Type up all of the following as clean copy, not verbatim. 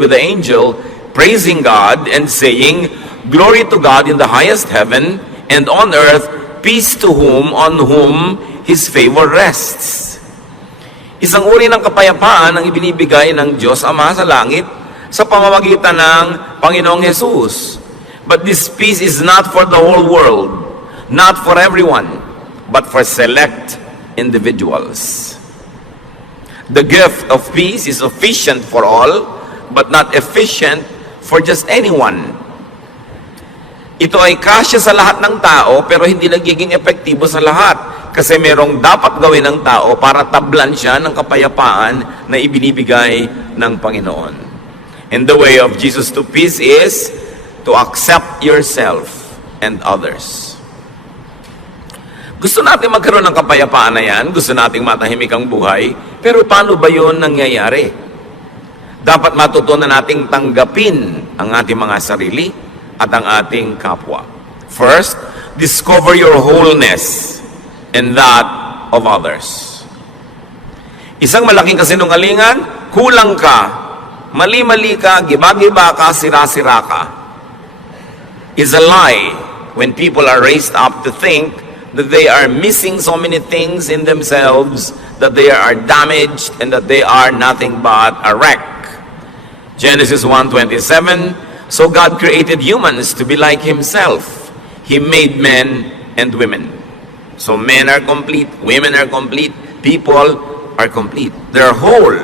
with the angel, praising God and saying, "Glory to God in the highest heaven, and on earth, peace to on whom His favor rests." Isang uri ng kapayapaan ang ibinibigay ng Diyos Ama sa langit sa pamamagitan ng Panginoong Jesus. But this peace is not for the whole world, not for everyone, but for select individuals. The gift of peace is sufficient for all, but not efficient for just anyone. Ito ay kasya sa lahat ng tao, pero hindi nagiging epektibo sa lahat. Kasi merong dapat gawin ng tao para tablan siya ng kapayapaan na ibinibigay ng Panginoon. And the way of Jesus to peace is to accept yourself and others. Gusto natin magkaroon ng kapayapaan na yan, gusto nating matahimik ang buhay, pero paano ba yun nangyayari? Dapat matutunan nating tanggapin ang ating mga sarili at ang ating kapwa. First, discover your wholeness and that of others. Isang malaking kasinungalingan, kulang ka, mali-mali ka, giba-giba ka, sira-sira ka, is a lie when people are raised up to think that they are missing so many things in themselves, that they are damaged, and that they are nothing but a wreck. Genesis 1:27, so God created humans to be like Himself. He made men and women. So men are complete, women are complete, people are complete. They're whole,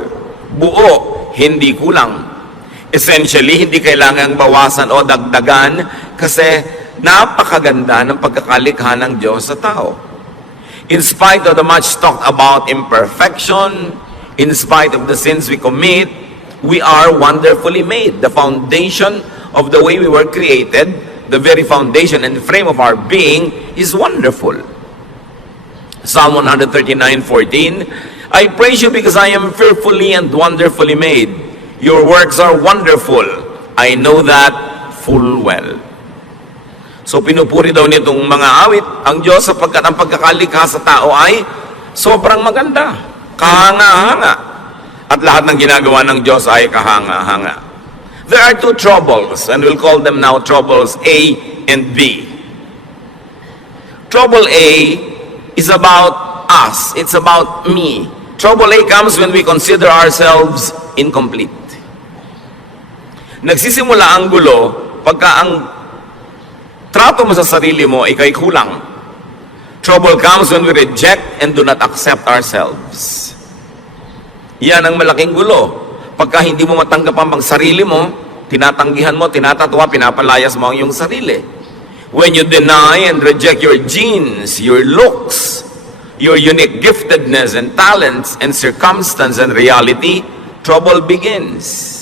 buo, hindi kulang. Essentially, hindi kailangang bawasan o dagdagan kasi napakaganda ng pagkakalikha ng Diyos sa tao. In spite of the much talked about imperfection, in spite of the sins we commit, we are wonderfully made. The foundation of the way we were created, the very foundation and frame of our being is wonderful. Psalm 139:14, I praise you because I am fearfully and wonderfully made. Your works are wonderful. I know that full well. So pinupuri daw nitong mga awit ang Diyos sapagkat ang pagkakalikha sa tao ay sobrang maganda, kahanga-hanga. At lahat ng ginagawa ng Diyos ay kahanga-hanga. There are two troubles, and we'll call them now troubles A and B. Trouble A is about us. It's about me. Trouble A comes when we consider ourselves incomplete. Nagsisimula ang gulo pagka ang trato mo sa sarili mo, ikay kulang. Trouble comes when we reject and do not accept ourselves. Yan ang malaking gulo. Pagka hindi mo matanggap ang sarili mo, tinatanggihan mo, tinatatwa, pinapalayas mo ang iyong sarili. When you deny and reject your genes, your looks, your unique giftedness and talents and circumstance and reality, trouble begins.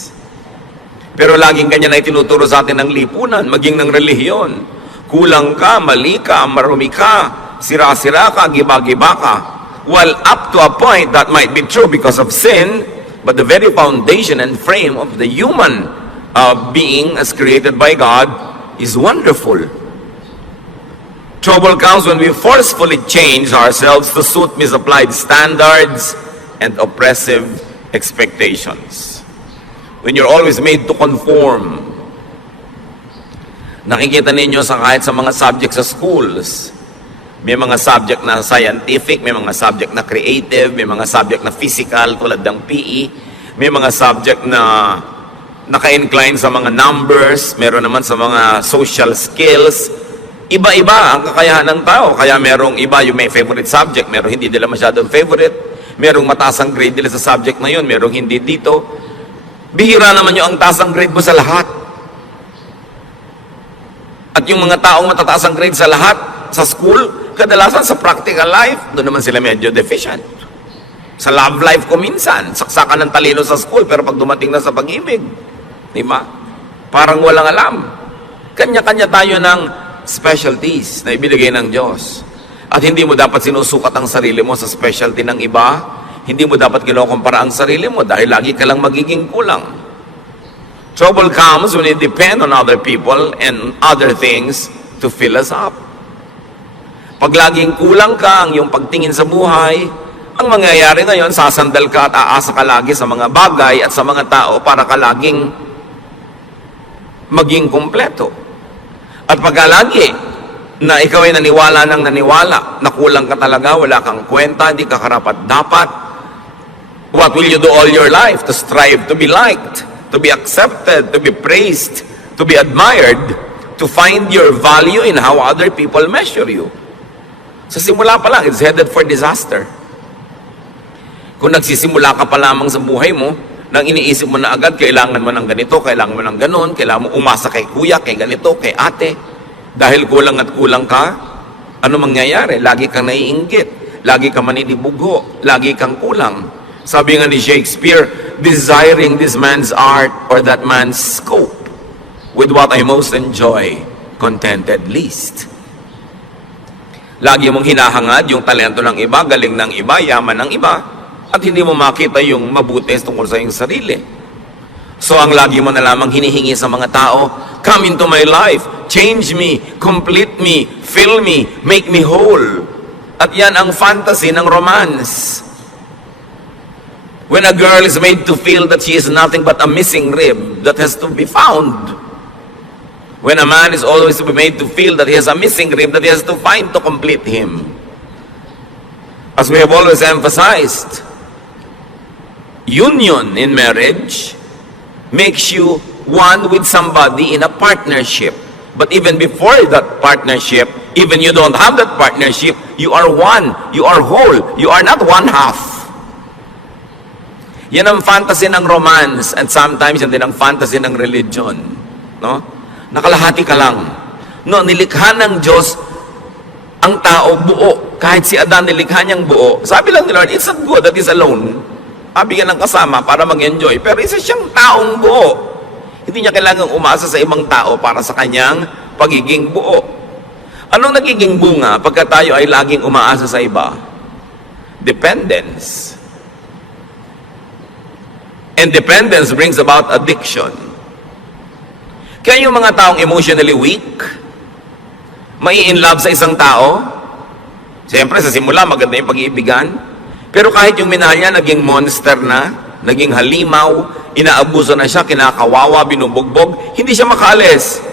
Pero laging ganyan ay tinuturo sa atin ng lipunan, maging ng relihiyon. Kulang ka, mali ka, marumi ka, sira-sira ka, giba-giba ka. Well, up to a point, that might be true because of sin, but the very foundation and frame of the human being as created by God is wonderful. Trouble comes when we forcefully change ourselves to suit misapplied standards and oppressive expectations. When you're always made to conform. Nakikita ninyo sa kahit sa mga subjects sa schools, may mga subject na scientific, may mga subject na creative, may mga subject na physical tulad ng PE, may mga subject na naka-incline sa mga numbers, meron naman sa mga social skills. Iba-iba ang kakayahan ng tao, kaya merong iba yung may favorite subject, merong hindi nila masyadong favorite, merong mataas ang grade nila sa subject na yun, merong hindi dito. Bihira naman yung ang taas ang grade mo sa lahat. At yung mga taong matataas ang grade sa lahat, sa school, kadalasan sa practical life, doon naman sila medyo deficient. Sa love life ko minsan, saksakan ng talino sa school, pero pag dumating na sa pag-ibig, di ba? Parang walang alam. Kanya-kanya tayo ng specialties na ibinigay ng Diyos. At hindi mo dapat sinusukat ang sarili mo sa specialty ng iba, hindi mo dapat kinukumpara ang sarili mo dahil lagi ka lang magiging kulang. Trouble comes when we depend on other people and other things to fill us up. Pag laging kulang ka ang iyong pagtingin sa buhay, Ang mangyayari ngayon, sasandal ka at aasa ka lagi sa mga bagay at sa mga tao para ka laging maging kumpleto. At pagka lagi na ikaw ay naniwala na kulang ka talaga, wala kang kwenta, hindi ka karapat-dapat, what will you do all your life? To strive to be liked, to be accepted, to be praised, to be admired, to find your value in how other people measure you. Sa simula pa lang, it's headed for disaster. Kung nagsisimula ka pa lamang sa buhay mo, nang iniisip mo na agad, kailangan mo ng ganito, kailangan mo ng ganon, kailangan mo umasa kay kuya, kay ganito, kay ate, dahil kulang at kulang ka, ano mangyayari? Lagi kang naiinggit, lagi kang maninibugho, lagi kang kulang. Sabi nga ni Shakespeare, desiring this man's art or that man's scope, with what I most enjoy, contented least. Lagi mong hinahangad yung talento ng iba, galing ng iba, yaman ng iba, at hindi mo makita yung mabuti tungkol sa iyong sarili. So ang lagi mo na lamang hinihingi sa mga tao, come into my life, change me, complete me, fill me, make me whole. At yan ang fantasy ng romance. When a girl is made to feel that she is nothing but a missing rib that has to be found. When a man is always to be made to feel that he has a missing rib that he has to find to complete him. As we have always emphasized, union in marriage makes you one with somebody in a partnership. But even before that partnership, even you don't have that partnership, you are one, you are whole, you are not one half. Yan ang fantasy ng romance at sometimes yan din ang fantasy ng religion. No? Nakalahati ka lang. No, nilikha ng Diyos ang tao buo. Kahit si Adan nilikha niyang buo. Sabi lang ni Lord, it's not good that he's alone. Bigyan ng kasama para mag-enjoy. Pero isa siyang taong buo. Hindi niya kailangang umasa sa ibang tao para sa kanyang pagiging buo. Anong nagiging bunga pagka tayo ay laging umaasa sa iba? Dependence. And dependence brings about addiction. Kaya yung mga taong emotionally weak, mai-in love sa isang tao, siyempre sa simula maganda yung pag-iibigan, pero kahit yung minahal niya naging monster na, naging halimaw, inaabuso na siya, kinakawawa, binubugbog, hindi siya makaalis.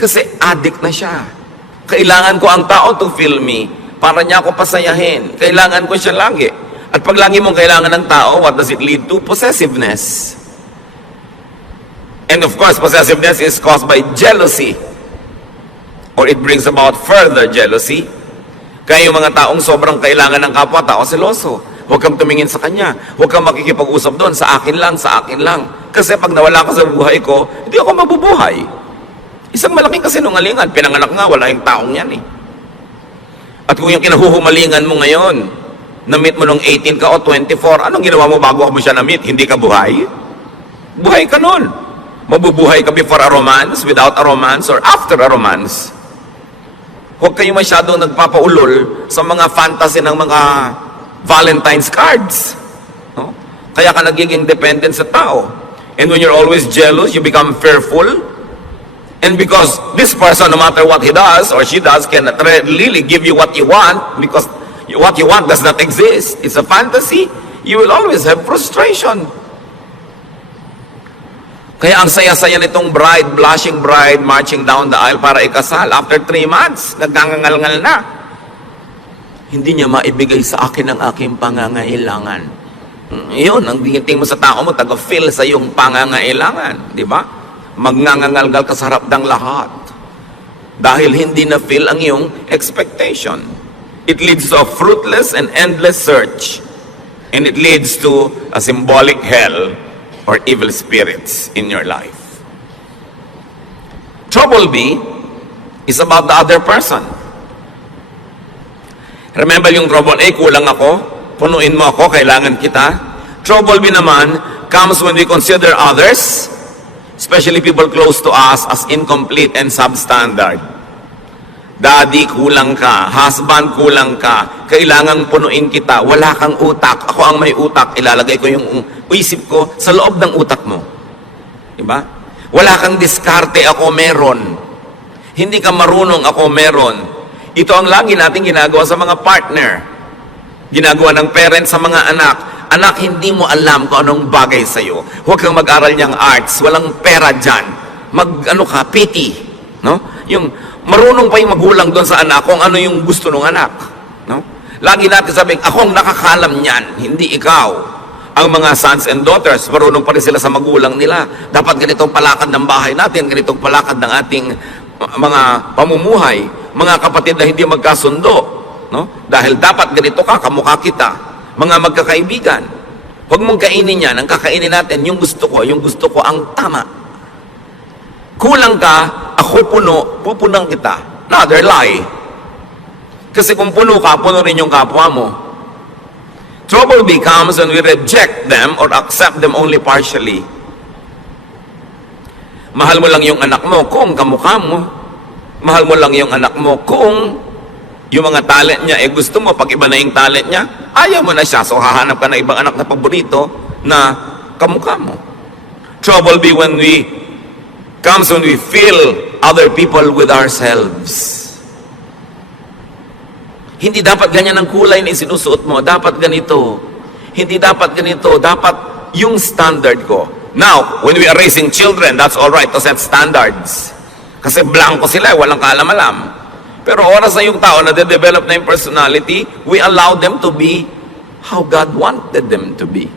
Kasi addict na siya. Kailangan ko ang tao to feel me para niya ako pasayahin. Kailangan ko siya lagi. At pag lagi mong kailangan ng tao, what does it lead to? Possessiveness. And of course, possessiveness is caused by jealousy. Or it brings about further jealousy. Kaya yung mga taong sobrang kailangan ng kapwa-tao, seloso. Huwag kang tumingin sa kanya. Huwag kang makikipag-usap doon. Sa akin lang, sa akin lang. Kasi pag nawala ka sa buhay ko, hindi ako mabubuhay. Isang malaking kasinungalingan. Pinanganak nga, wala yung taong yan eh. At kung yung kinahuhumalingan mo ngayon, na-meet mo nung 18 ka o 24, anong ginawa mo bago mo siya na-meet? Hindi ka buhay? Buhay ka nun. Mabubuhay ka before a romance, without a romance, or after a romance. Huwag kayo masyadong nagpapaulol sa mga fantasy ng mga Valentine's cards. No? Kaya ka nagiging dependent sa tao. And when you're always jealous, you become fearful. And because this person, no matter what he does or she does, cannot really give you what you want, because what you want does not exist. It's a fantasy. You will always have frustration. Kaya ang saya-saya nitong bride, blushing bride, marching down the aisle para ikasal. After 3 months, nagkangangal-ngal na. Hindi niya maibigay sa akin ang aking pangangailangan. Yun, ang tingin mo sa tao mo, taga-fill sa iyong pangangailangan. Di ba? Magngangangalgal ka sa harap ng lahat. Dahil hindi na-fill ang iyong expectation. It leads to a fruitless and endless search. And it leads to a symbolic hell or evil spirits in your life. Trouble B is about the other person. Remember yung trouble A, kulang ako, punuin mo ako, kailangan kita. Trouble B naman comes when we consider others, especially people close to us, as incomplete and substandard. Daddy, kulang ka. Husband, kulang ka. Kailangang punuin kita. Wala kang utak. Ako ang may utak. Ilalagay ko yung isip ko sa loob ng utak mo. Diba? Wala kang diskarte. Ako meron. Hindi ka marunong. Ako meron. Ito ang lagi natin ginagawa sa mga partner. Ginagawa ng parents sa mga anak. Anak, hindi mo alam kung anong bagay sa'yo. Huwag kang mag-aral niyang arts. Walang pera dyan. Pity. No? Yung marunong pa yung magulang doon sa anak kung ano yung gusto ng anak. No? Lagi natin sabihin, akong nakakalam niyan, hindi ikaw. Ang mga sons and daughters, marunong pa rin sila sa magulang nila. Dapat ganitong palakad ng bahay natin, ganitong palakad ng ating mga pamumuhay. Mga kapatid na hindi magkasundo. No? Dahil dapat ganito ka, kamukha kita. Mga magkakaibigan. Huwag mong kainin yan. Ang kakainin natin, yung gusto ko ang tama. Kulang ka, ako puno, pupunang kita. Another lie. Kasi kung puno ka, puno rin yung kapwa mo. Trouble becomes when we reject them or accept them only partially. Mahal mo lang yung anak mo kung kamukha mo. Mahal mo lang yung anak mo kung yung mga talent niya, gusto mo, pag iba na yung talent niya, ayaw mo na siya. So hahanap ka na ibang anak na paborito na kamukha mo. Trouble be when we fill other people with ourselves. Hindi dapat ganyan ang kulay na isinusuot mo. Dapat ganito. Hindi dapat ganito. Dapat yung standard ko. Now, when we are raising children, that's all right to set standards. Kasi blanco sila, walang kaalam-alam. Pero oras na yung tao na de-develop na yung personality, we allow them to be how God wanted them to be.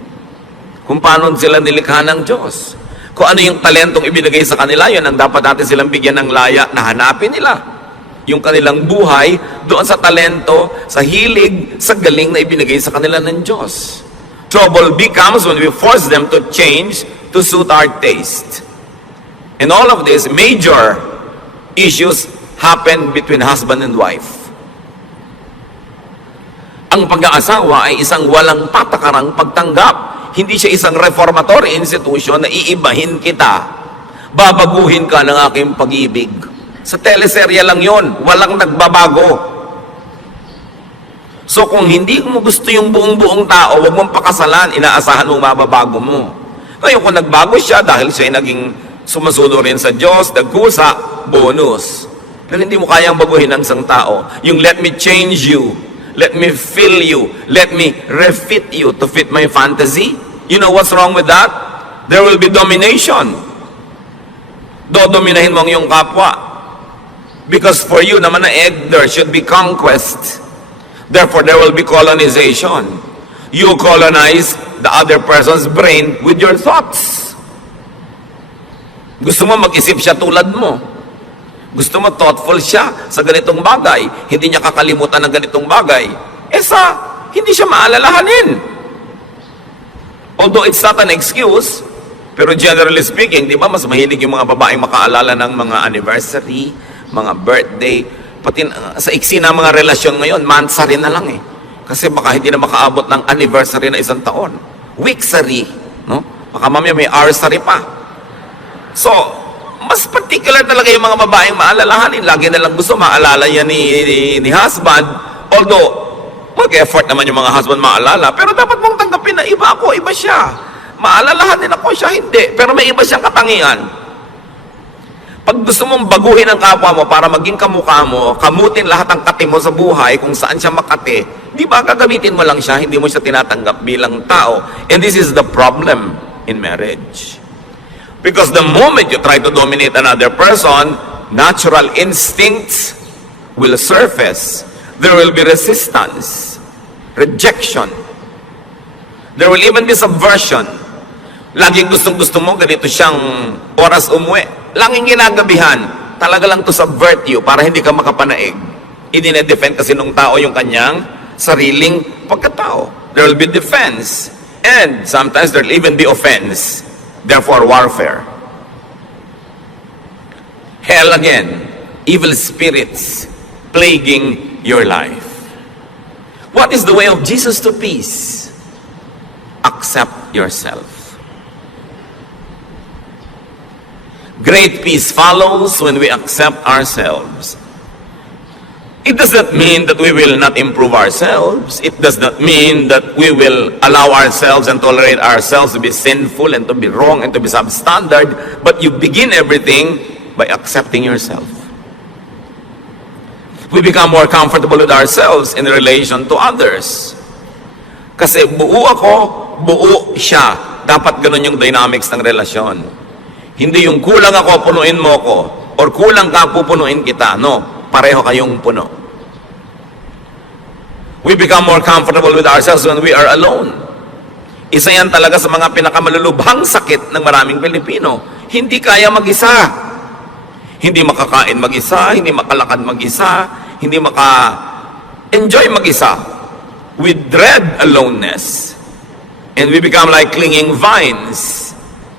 Kung paano sila nilikha ng Diyos. Kung ano yung talentong ibinigay sa kanila, yun ang dapat natin silang bigyan ng laya na hanapin nila. Yung kanilang buhay doon sa talento, sa hilig, sa galing na ibinigay sa kanila ng Diyos. Trouble becomes when we force them to change to suit our taste. And all of these major issues happen between husband and wife. Ang pag-aasawa ay isang walang patakarang pagtanggap. Hindi siya isang reformatory institution na iibahin kita. Babaguhin ka ng aking pag-ibig. Sa teleserye lang yon, walang nagbabago. So kung hindi mo gusto yung buong-buong tao, huwag mong pakasalan, inaasahan mong mababago mo. Ngayon kung nagbago siya dahil siya naging sumusunod rin sa Diyos, nagkusa, bonus. Pero hindi mo kayang baguhin ang isang tao. Yung let me change you, let me fill you, let me refit you to fit my fantasy. You know what's wrong with that? There will be domination. Dodominahin mo ang iyong kapwa. Because for you naman na there should be conquest. Therefore, there will be colonization. You colonize the other person's brain with your thoughts. Gusto mo mag-isip siya tulad mo. Gusto mo thoughtful siya sa ganitong bagay. Hindi niya kakalimutan ng ganitong bagay. Hindi siya maalalahanin. Although it's not an excuse, pero generally speaking, di ba, mas mahilig yung mga babaeng makaalala ng mga anniversary, mga birthday, pati sa iksi na mga relasyon ngayon, mansary na lang eh. Kasi baka hindi na makaabot ng anniversary na isang taon. Weeksary, no? Baka mamaya may hourssary pa. So, mas particular talaga yung mga babaeng maalalahanin. Lagi na lang gusto maalala yan ni husband. Although, mag-effort naman yung mga husband maalala. Pero dapat mong tanggapin na iba ako, iba siya. Maalalahanin ako, siya hindi. Pero may iba siyang katangian. Pag gusto mong baguhin ang kapwa mo para maging kamukha mo, kamutin lahat ng kati mo sa buhay kung saan siya makati, di ba gagamitin mo lang siya, hindi mo siya tinatanggap bilang tao. And this is the problem in marriage. Because the moment you try to dominate another person, natural instincts will surface. There will be resistance, rejection. There will even be subversion. Laging gustong-gusto mo, ganito siyang oras umuwi. Langing ginagabihan, talaga lang to subvert you para hindi ka makapanaig. Idine-defend kasi nung tao yung kanyang sariling pagkatao. There will be defense. And sometimes there will even be offense. Therefore, warfare. Hell again. Evil spirits plaguing your life. What is the way of Jesus to peace? Accept yourself. Great peace follows when we accept ourselves. It does not mean that we will not improve ourselves. It does not mean that we will allow ourselves and tolerate ourselves to be sinful and to be wrong and to be substandard. But you begin everything by accepting yourself. We become more comfortable with ourselves in relation to others. Kasi buo ako, buo siya. Dapat ganun yung dynamics ng relasyon. Hindi yung kulang ako, punuin mo ko. Or kulang ka, pupunuin kita. No, pareho kayong puno. We become more comfortable with ourselves when we are alone. Isa yan talaga sa mga pinakamalulubhang sakit ng maraming Pilipino. Hindi kaya mag-isa. Hindi makakain mag-isa, hindi makalakad mag-isa, hindi maka-enjoy mag-isa. We dread aloneness. And we become like clinging vines.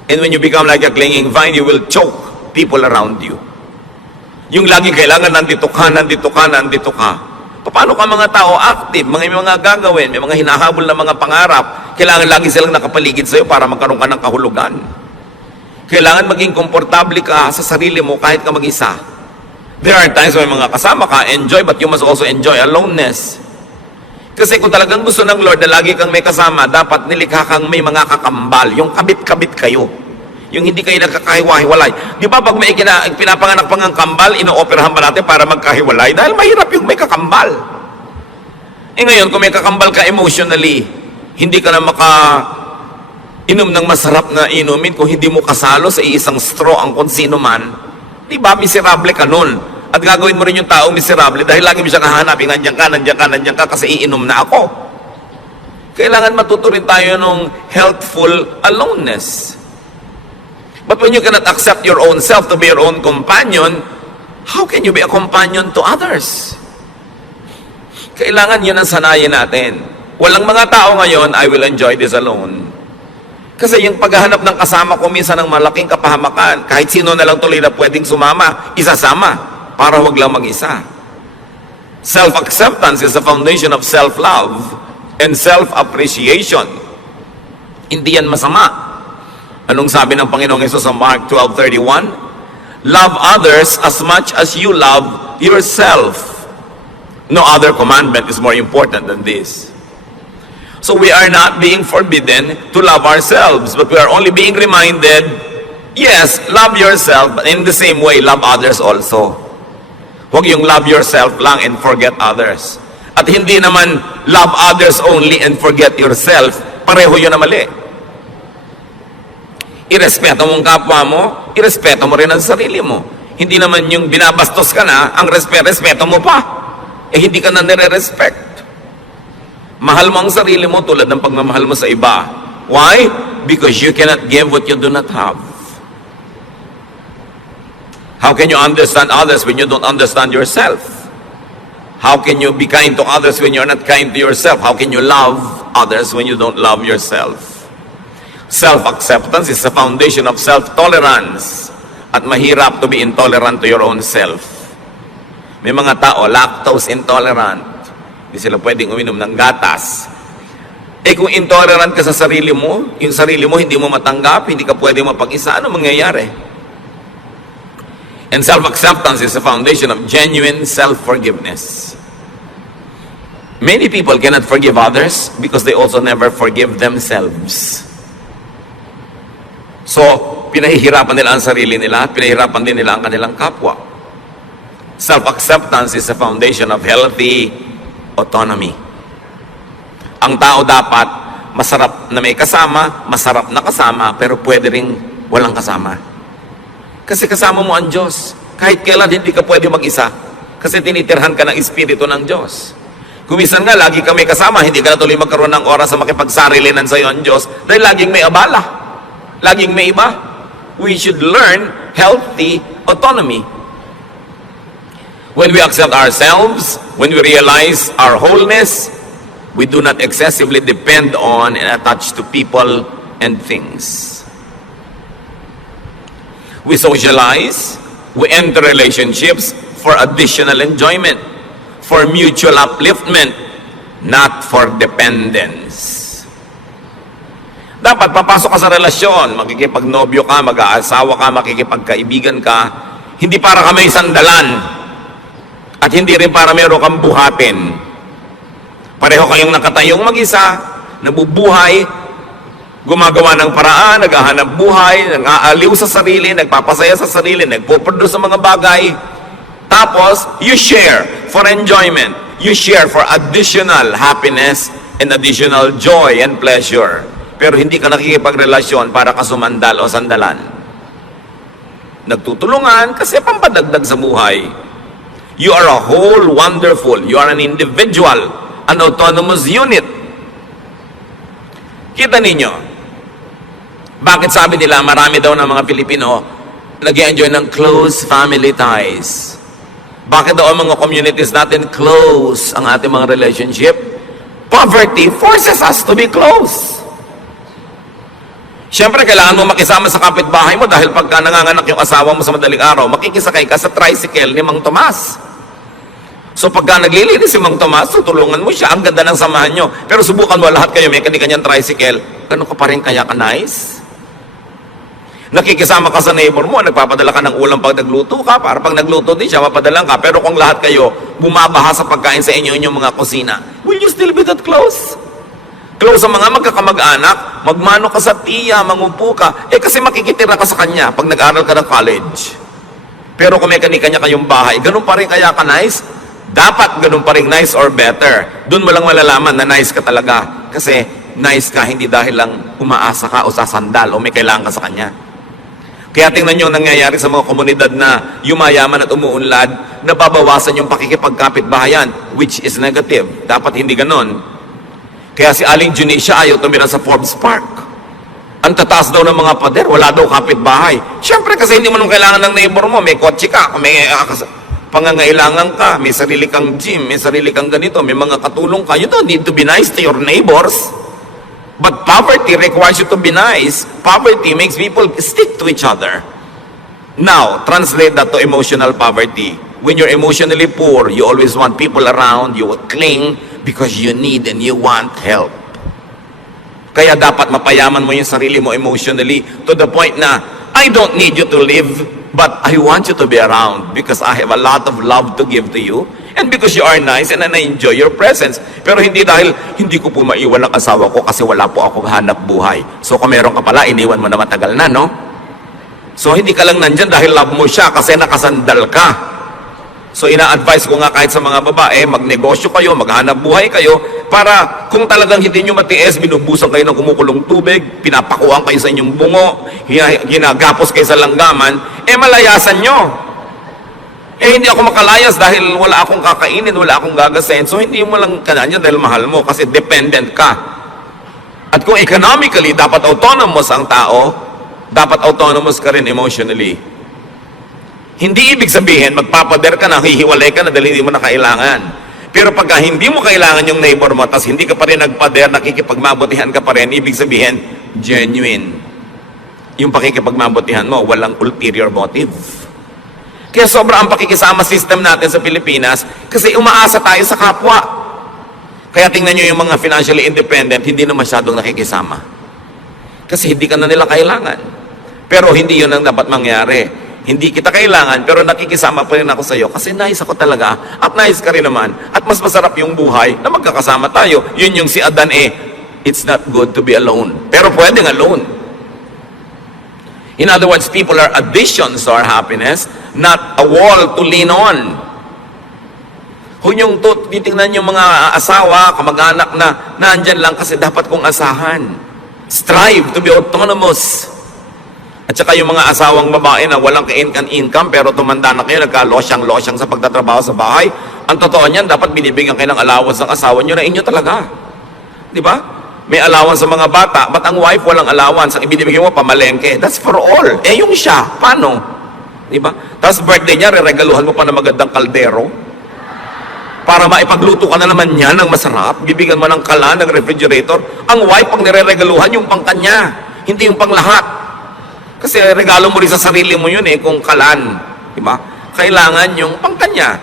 And when you become like a clinging vine, you will choke people around you. Yung lagi kailangan nandito ka, nandito ka, nandito ka. Paano ka mga tao active, may mga gagawin, may mga hinahabol na mga pangarap, kailangan lagi silang nakapaligid sa'yo para magkaroon ka ng kahulugan. Kailangan maging komportable ka sa sarili mo kahit ka mag-isa. There are times when mga kasama ka, enjoy, but you must also enjoy aloneness. Kasi kung talagang gusto ng Lord na lagi kang may kasama, dapat nilikha kang may mga kakambal, yung kabit-kabit kayo. Yung hindi kayo nagkakahiwa-hiwalay. Di ba pag may pinapanganak pang ang kambal, ino-operahan ba natin para magkahiwalay? Dahil mahirap yung may kakambal. Ngayon, kung may kakambal ka emotionally, hindi ka na inom ng masarap na inumin kung hindi mo kasalo sa isang straw ang kung sino man. Di ba, miserable ka nun. At gagawin mo rin yung taong miserable dahil lagi mo siya kahanapin, nandiyan ka, nandiyan ka, nandiyan ka, kasi iinom na ako. Kailangan matuto rin tayo ng healthful aloneness. But when you cannot accept your own self to be your own companion, how can you be a companion to others? Kailangan yun ang sanayin natin. Walang mga tao ngayon, I will enjoy this alone. Kasi yung paghahanap ng kasama ko minsan ng malaking kapahamakan, kahit sino na lang tuloy na pwedeng sumama, isasama, para wag lang mag-isa. Self-acceptance is the foundation of self-love and self-appreciation. Hindi yan masama. Anong sabi ng Panginoong Hesus sa Mark 12:31? Love others as much as you love yourself. No other commandment is more important than this. So we are not being forbidden to love ourselves, but we are only being reminded, yes, love yourself, but in the same way, love others also. Huwag yung love yourself lang and forget others. At hindi naman love others only and forget yourself. Pareho yun na mali. Irespeto mong kapwa mo, irespeto mo rin ang sarili mo. Hindi naman yung binabastos ka na, ang respeto mo pa. Hindi ka na nire-respect. Mahal mo ang sarili mo tulad ng pagmamahal mo sa iba. Why? Because you cannot give what you do not have. How can you understand others when you don't understand yourself? How can you be kind to others when you're not kind to yourself? How can you love others when you don't love yourself? Self-acceptance is the foundation of self-tolerance. At mahirap to be intolerant to your own self. May mga tao, lactose intolerant. Hindi sila pwedeng uminom ng gatas. Kung intolerant ka sa sarili mo, yung sarili mo hindi mo matanggap, hindi ka pwedeng mapag-isa, ano mangyayari? And self-acceptance is the foundation of genuine self-forgiveness. Many people cannot forgive others because they also never forgive themselves. So, pinahihirapan nila ang sarili nila at pinahihirapan din nila ang kanilang kapwa. Self-acceptance is the foundation of healthy autonomy. Ang tao dapat masarap na may kasama, masarap na kasama, pero pwede ring walang kasama. Kasi kasama mo ang Diyos. Kahit kailan hindi ka pwede mag-isa. Kasi tinitirhan ka ng Espiritu ng Diyos. Kumisan nga, lagi ka may kasama, hindi ka na tuloy magkaroon ng oras sa makipagsarilinan sa iyo ang Diyos dahil laging may abala. Laging may iba. We should learn healthy autonomy. When we accept ourselves, when we realize our wholeness, we do not excessively depend on and attach to people and things. We socialize, we enter relationships for additional enjoyment, for mutual upliftment, not for dependence. Dapat papasok ka sa relasyon, makikipagnobyo ka, mag-aasawa ka, makikipagkaibigan ka, hindi para ka may sandalan, at hindi rin para meron kang buhatin. Pareho kayong nakatayong mag-isa, nabubuhay, gumagawa ng paraan, naghahanap buhay, nang-aaliw sa sarili, nagpapasaya sa sarili, nagpo-produce sa mga bagay. Tapos, you share for enjoyment. You share for additional happiness and additional joy and pleasure. Pero hindi ka nakikipagrelasyon para ka sumandal o sandalan. Nagtutulungan kasi pampadagdag sa buhay. You are a whole wonderful. You are an individual, an autonomous unit. Kita ninyo, bakit sabi nila marami daw ng mga Pilipino nag-enjoy ng close family ties? Bakit daw ang mga communities natin close ang ating mga relationship? Poverty forces us to be close. Siyempre, kailangan mo makisama sa kapitbahay mo dahil pagka nanganganak yung asawa mo sa madaling araw, makikisakay ka sa tricycle ni Mang Tomas. So pagka naglilinis si Mang Tomas, tutulungan mo siya. Ang ganda ng samahan nyo. Pero subukan mo lahat kayo, may kanya-kanyang tricycle. Ganun ka pa rin kaya ka nice? Nakikisama ka sa neighbor mo, nagpapadala ka ng ulam pag nagluto ka, para pag nagluto din siya, mapadalang ka. Pero kung lahat kayo bumabaha sa pagkain sa inyo inyong mga kusina, will you still be that close? Close sa mga magkakamag-anak, magmano ka sa tiya, mangupo ka, kasi makikitira ka sa kanya pag nag-aral ka ng college. Pero kung may kanya-kanya kayong bahay, ganun pa rin kaya ka nice? Dapat ganun pa rin nice or better. Doon mo lang malalaman na nice ka talaga. Kasi nice ka, hindi dahil lang umaasa ka o sasandal o may kailangan ka sa kanya. Kaya tingnan nyo ang nangyayari sa mga komunidad na yumayaman at umuunlad, nababawasan yung pakikipagkapit-bahayan, which is negative. Dapat hindi ganon. Kaya si Aling Junisha ayaw tumira sa Forbes Park. Ang tataas daw ng mga pader, wala daw kapitbahay. Siyempre kasi hindi mo nung kailangan ng neighbor mo, may kotse ka, may pangangailangan ka, may sarili kang gym, may sarili kang ganito, may mga katulong ka. You don't need to be nice to your neighbors. But poverty requires you to be nice. Poverty makes people stick to each other. Now, translate that to emotional poverty. When you're emotionally poor, you always want people around, you will cling because you need and you want help. Kaya dapat mapayaman mo yung sarili mo emotionally to the point na, I don't need you to live, but I want you to be around because I have a lot of love to give to you and because you are nice and I enjoy your presence. Pero hindi dahil hindi ko po maiwan ang asawa ko kasi wala po akong hanap buhay. So kung meron ka pala, iniwan mo na matagal na, no? So hindi ka lang nandyan dahil love mo siya kasi nakasandal ka. So ina-advise ko nga kahit sa mga babae, magnegosyo kayo, maghanap buhay kayo, para kung talagang hindi nyo matiis, binubusan kayo ng kumukulong tubig, pinapakuhan kayo sa inyong bungo, ginagapos kayo sa langgaman, malayasan nyo. Hindi ako makalayas dahil wala akong kakainin, wala akong gagasain. So hindi mo lang kananya dahil mahal mo kasi dependent ka. At kung economically, dapat autonomous ang tao, dapat autonomous ka rin emotionally. Hindi ibig sabihin, magpapader ka na, hihiwalay ka na dahil hindi mo na kailangan. Pero pagka hindi mo kailangan yung neighbor mo, tapos hindi ka pa rin nagpader, nakikipagmabutihan ka pa rin, ibig sabihin, genuine. Yung pakikipagmabutihan mo, walang ulterior motive. Kaya sobra ang pakikisama system natin sa Pilipinas kasi umaasa tayo sa kapwa. Kaya tingnan nyo yung mga financially independent, hindi na masyadong nakikisama. Kasi hindi ka na nila kailangan. Pero hindi yun ang dapat mangyari. Hindi kita kailangan, pero nakikisama pa rin ako sa iyo kasi nice ako talaga at nice ka rin naman at mas masarap yung buhay na magkakasama tayo. Yun yung si Adan it's not good to be alone. Pero pwedeng alone. In other words, people are additions to our happiness, not a wall to lean on. Kung yung titingnan yung mga asawa, kamag-anak na nandyan lang kasi dapat kong asahan. Strive to be autonomous. At saka yung mga asawang babae na walang ka-income pero tumanda na kayo, nagka-losyang-losyang sa pagtatrabaho sa bahay. Ang totoo niyan, dapat binibigyan kayo ng allowance ng asawa nyo na inyo talaga. Di ba? May allowance sa mga bata, but ang wife walang allowance. Ang ibinibigyan mo, pamalengke. That's for all. Yung siya, paano? Di ba? Tapos birthday niya, reregaluhan mo pa ng magandang kaldero. Para maipagluto ka na naman niya ng masarap. Bibigyan mo ng kala, ng refrigerator. Ang wife, pang nireregaluhan, yung pang kanya. Hindi yung pang lahat. Kasi regalo mo rin sa sarili mo yun kung kalan. Diba? Kailangan yung pangkanya.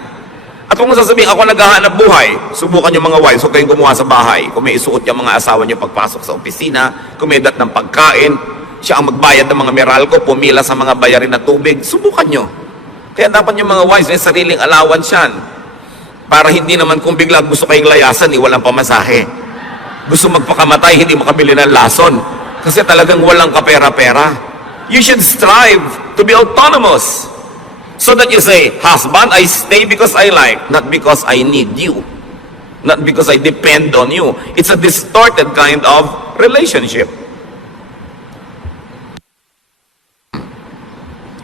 At kung sasabihin, ako naghahanap buhay, subukan yung mga wives, huwag kayong gumawa sa bahay. Kung may isuot yung mga asawa nyo pagpasok sa opisina, kung may dat ng pagkain, siya ang magbayad ng mga Meralco, pumila sa mga bayarin na tubig, subukan nyo. Kaya dapat yung mga wives, may sariling allowance yan. Para hindi naman kung bigla gusto kayong layasan, walang pamasahe. Gusto magpakamatay, hindi makabili ng lason. Kasi talagang walang kapera-pera. You should strive to be autonomous. So that you say, husband, I stay because I like, not because I need you. not because I depend on you. It's a distorted kind of relationship.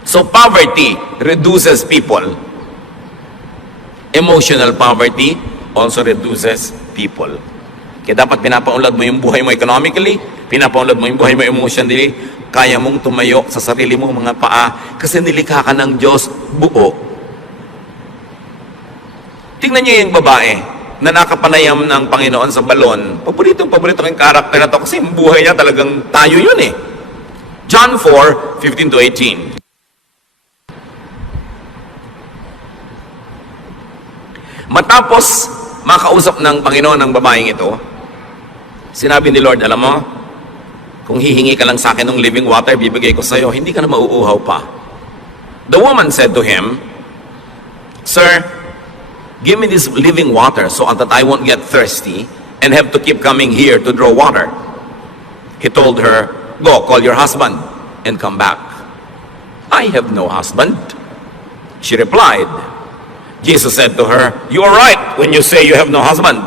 So poverty reduces people. Emotional poverty also reduces people. Kaya dapat pinapaunlad mo yung buhay mo economically, pinapaunlad mo yung buhay mo emotionally, kaya mong tumayo sa sarili mo mga paa kasi nilikha ka ng Diyos buo. Tingnan niyo yung babae na nakapanayam ng Panginoon sa balon. Paborito kong karakter na to kasi yung buhay niya talagang tayo yun eh. John 4:15-18. Matapos makausap ng Panginoon ng babaeng ito, sinabi ni Lord, alam mo, kung hihingi ka lang sa akin ng living water, bibigay ko sa iyo, hindi ka na mauuhaw pa. The woman said to him, Sir, give me this living water so that I won't get thirsty and have to keep coming here to draw water. He told her, go, call your husband and come back. I have no husband. She replied. Jesus said to her, you are right when you say you have no husband.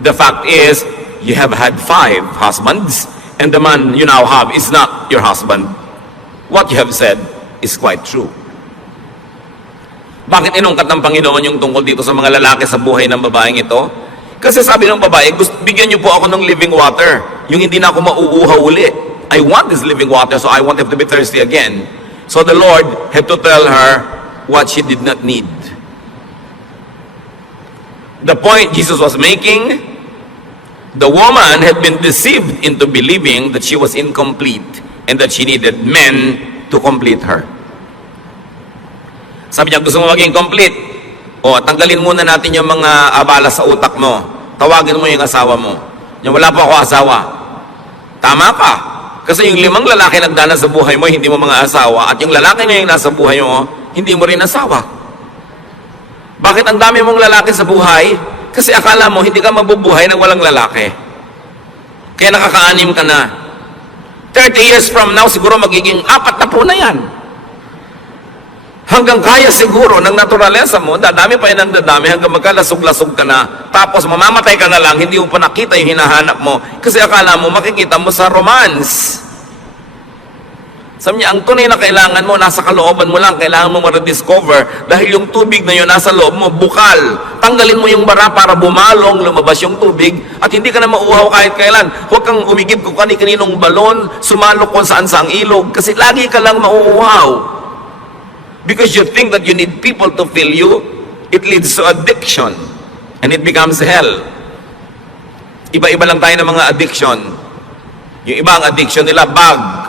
The fact is, you have had 5 husbands, and the man you now have is not your husband. What you have said is quite true. Bakit inungkat ng Panginoon yung tungkol dito sa mga lalaki sa buhay ng babaeng ito? Kasi sabi ng babae, bigyan niyo po ako ng living water. Yung hindi na ako mauuhaw uli. I want this living water so I won't have to be thirsty again. So the Lord had to tell her what she did not need. The point Jesus was making, the woman had been deceived into believing that she was incomplete and that she needed men to complete her. Sabi niya, gusto mo maging complete? O, tanggalin muna natin yung mga abala sa utak mo. Tawagin mo yung asawa mo. Yung wala pa ako asawa. Tama ka. Kasi yung 5 lalaki nagdala sa buhay mo, hindi mo mga asawa. At yung lalaki na yung nasa buhay mo, hindi mo rin asawa. Bakit ang dami mong lalaki sa buhay? Kasi akala mo, hindi ka mabubuhay nang walang lalaki. Kaya nakaka-anim ka na. 30 years from now, siguro magiging 40 na yan. Hanggang kaya siguro ng naturalesa mo, dadami pa yan ang dadami hanggang magkalasog-lasog ka na. Tapos mamamatay ka na lang, hindi mo pa nakita yung hinahanap mo. Kasi akala mo, makikita mo sa romance. Sabi niya, ang tunay na kailangan mo, nasa kalooban mo lang, kailangan mo ma-rediscover dahil yung tubig na yun nasa loob mo, bukal. Tanggalin mo yung bara para bumalong, lumabas yung tubig, at hindi ka na mauuhaw kahit kailan. Huwag kang umigib kung kani-kaninong balon, sumalok kung saan-saang ilog, kasi lagi ka lang mauuhaw. Because you think that you need people to fill you, it leads to addiction, and it becomes hell. Iba-iba lang tayo ng mga addiction. Yung iba ang addiction nila, bag.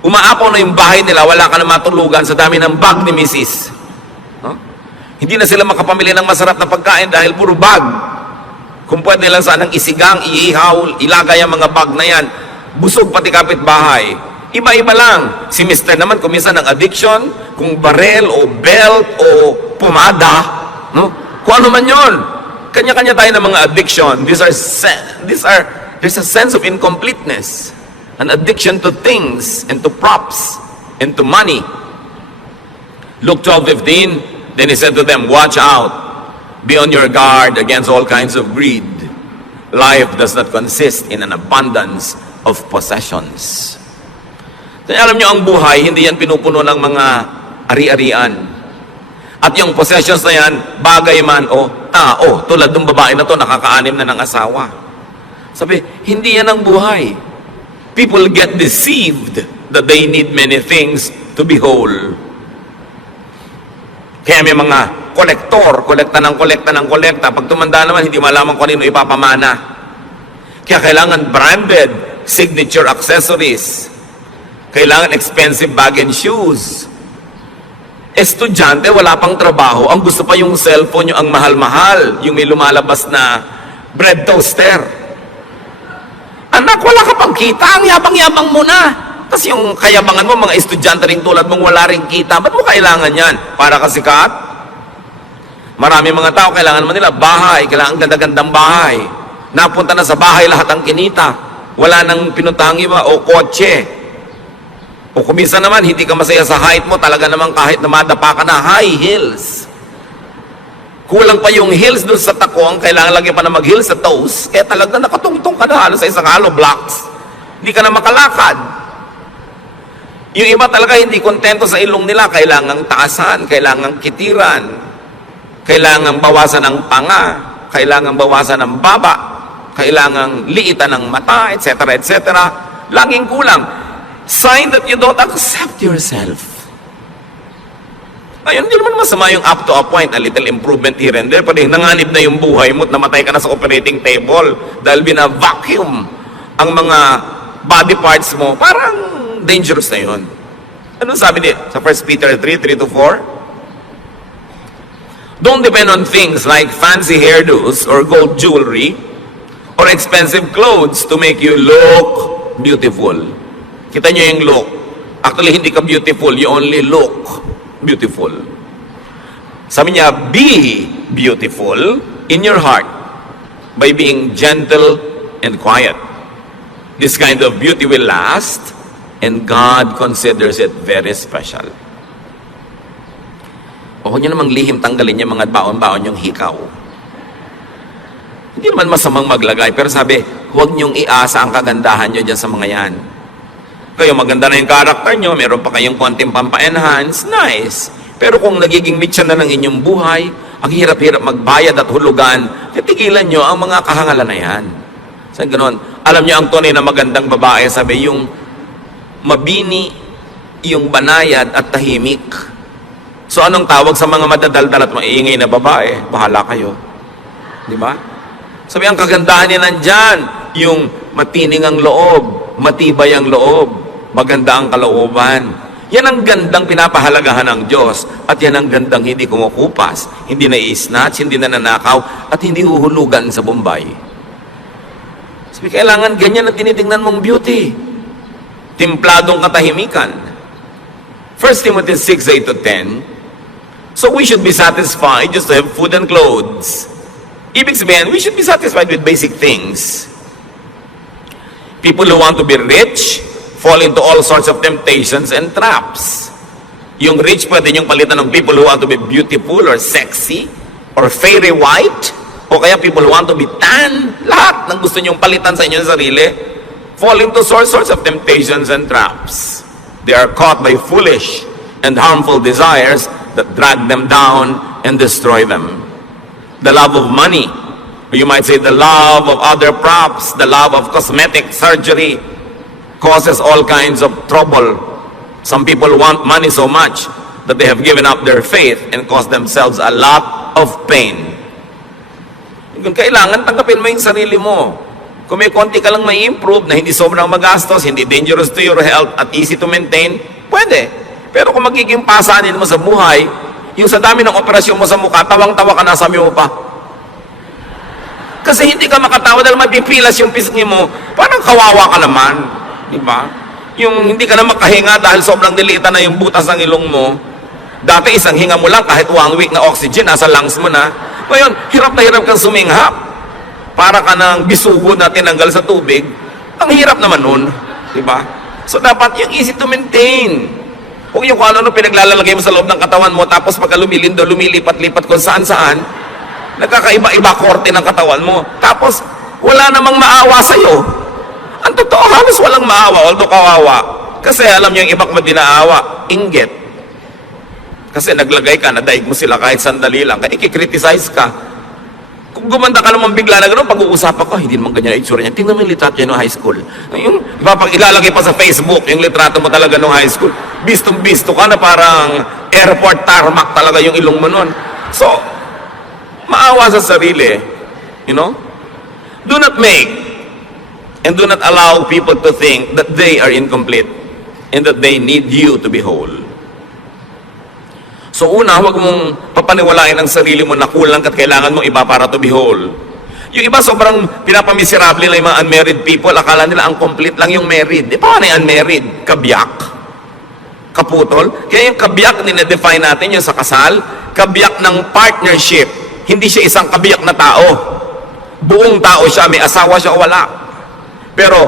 Umaapaw na yung bahay nila, wala ka na matulugan sa dami ng bag ni Mrs. No? Hindi na sila makapamili ng masarap na pagkain dahil puro bag. Kung pwede lang sanang isigang, iihaw, ilagay ang mga bag na yan. Busog pati kapitbahay. Iba-iba lang. Si Mr. naman, kung minsan ng addiction, kung barel o belt o pumada, no? Kung ano man yun. Kanya-kanya tayo ng mga addiction. There's a sense of incompleteness. An addiction to things and to props and to money. Luke 12:15, then he said to them, watch out, be on your guard against all kinds of greed. Life does not consist in an abundance of possessions. Kaya alam niyo, ang buhay, hindi yan pinupuno ng mga ari-arian. At yung possessions na yan, bagay man o tao, tulad ng babae na to, nakaka-6 na ng asawa. Sabi, hindi yan ang buhay. People get deceived that they need many things to be whole. Kaya may mga kolekta ng kolekta. Pag tumanda naman, hindi malaman kung ano ipapamana. Kaya kailangan branded signature accessories. Kailangan expensive bag and shoes. Estudyante, wala pang trabaho. Ang gusto pa yung cellphone, yung ang mahal-mahal. Yung may lumalabas na bread toaster. Anak, wala ka pang kita, ang yabang-yabang mo na. Tapos yung kayabangan mo, mga estudyante rin tulad mong wala rin kita, ba't mo kailangan yan? Para kasikat? Marami mga tao, kailangan naman nila bahay, kailangan ganda-gandang bahay. Napunta na sa bahay lahat ang kinita. Wala nang pinuntahang iba, o kotse. O kumisa naman, hindi ka masaya sa height mo, talaga naman kahit na madapa ka na, high heels. Kulang pa yung heels doon sa takong, kailangan lagi pa na mag-heels sa toes, kaya talaga nakatungtong ka na halos sa isang hollow blocks. Hindi ka na makalakad. Yung iba talaga hindi kontento sa ilong nila, kailangang taasan, kailangang kitiran, kailangang bawasan ng panga, kailangang bawasan ng baba, kailangang liitan ng mata, etc., etc. Laging kulang. Sign that you don't accept yourself. Ayun, hindi naman masama yung up to a point, a little improvement here and there, pero nanganib na yung buhay mo at namatay ka na sa operating table dahil bina-vacuum ang mga body parts mo, parang dangerous na yun. Ano sabi niya sa 1 Peter 3:3-4? Don't depend on things like fancy hairdos or gold jewelry or expensive clothes to make you look beautiful. Kita niyo yung look. Actually, hindi ka beautiful, you only look beautiful. Sabi niya, be beautiful in your heart by being gentle and quiet. This kind of beauty will last, and God considers it very special. O huwag niyo namang lihim tanggalin yung mga baon-baon yung hikaw. Hindi naman masamang maglagay, pero sabi, huwag niyong iasa ang kagandahan niyo dyan sa mga yan. Kayo maganda na yung karakter nyo, meron pa kayong konting pampa-enhance, nice. Pero kung nagiging mitya na ng inyong buhay, ang hirap-hirap magbayad at hulugan, titigilan nyo ang mga kahangalan na yan. Sa ganon, alam nyo ang tunay na magandang babae, sabi yung mabini, yung banayad at tahimik. So anong tawag sa mga madadaldal at maiingay na babae? Bahala kayo. Di ba? Sabi ang kagandahan niya nandyan, yung matining ang loob, matibay ang loob, maganda ang kalooban. Yan ang gandang pinapahalagahan ng Diyos. At yan ang gandang hindi kumukupas, hindi na-snatch, hindi na nanakaw, at hindi huhulugan sa Bombay. Sabi, kailangan ganyan ang tinitingnan mong beauty. Timpladong katahimikan. 1 Timothy 6:8-10. So we should be satisfied just to have food and clothes. Ibig sabihin, we should be satisfied with basic things. People who want to be rich fall into all sorts of temptations and traps. Yung rich, pwede niyong palitan ng people who want to be beautiful or sexy or fairy white, o kaya people who want to be tan. Lahat ng gusto niyong palitan sa inyong sarili fall into all sorts of temptations and traps. They are caught by foolish and harmful desires that drag them down and destroy them. The love of money, or you might say the love of other props, the love of cosmetic surgery, causes all kinds of trouble. Some people want money so much that they have given up their faith and caused themselves a lot of pain. Kung kailangan, tanggapin mo yung sarili mo. Kung may konti ka lang may improve na hindi sobrang magastos, hindi dangerous to your health at easy to maintain, pwede. Pero kung magiging pasanin mo sa buhay, yung sa dami ng operasyon mo sa mukha, tawang-tawa ka na, sabi mo pa. Kasi hindi ka makatawa dahil mapipilas yung pisngi mo, parang kawawa ka naman. Diba? Yung hindi ka na makahinga dahil sobrang dilitan na yung butas ng ilong mo. Dati isang hinga mo lang kahit 1 week na oxygen nasa lungs mo na. Ngayon, hirap na hirap kang suminghap. Para ka ng bisugo na tinanggal sa tubig. Ang hirap naman nun. Diba? So dapat yung easy to maintain. Kung yung kung ano pinaglalalagay mo sa loob ng katawan mo, tapos pagka lumilindo, lumilipat-lipat kung saan-saan, nagkakaiba-iba korte ng katawan mo. Tapos, wala namang maawa sa'yo. Ang totoo, halos walang maawa, although kawawa. Kasi alam niyo yung iba kung dinaawa, inggit. Kasi naglagay ka, nadaig mo sila kahit sandali lang, kaya ikikriticize ka. Kung gumanda ka naman bigla na gano'n, pag-uusapan ko, hindi naman ganyan ang itsura niya. Tingnan mo yung litrato niya noong high school. Yung, ilalagay pa sa Facebook, yung litrato mo talaga noong high school. Bistong-bisto ka na parang airport tarmac talaga yung ilong mo noon. So, maawa sa sarili. You know? Do not make and do not allow people to think that they are incomplete and that they need you to be whole. So una, huwag mong papaniwalain ang sarili mo na kulang at kailangan mong iba para to be whole. Yung iba sobrang pinapamiserable na yung mga unmarried people, akala nila ang complete lang yung married. Di paano yung unmarried? Kabyak? Kaputol? Kaya yung kabyak, dinedefine natin yung sa kasal, kabyak ng partnership. Hindi siya isang kabyak na tao. Buong tao siya, may asawa siya o wala. Pero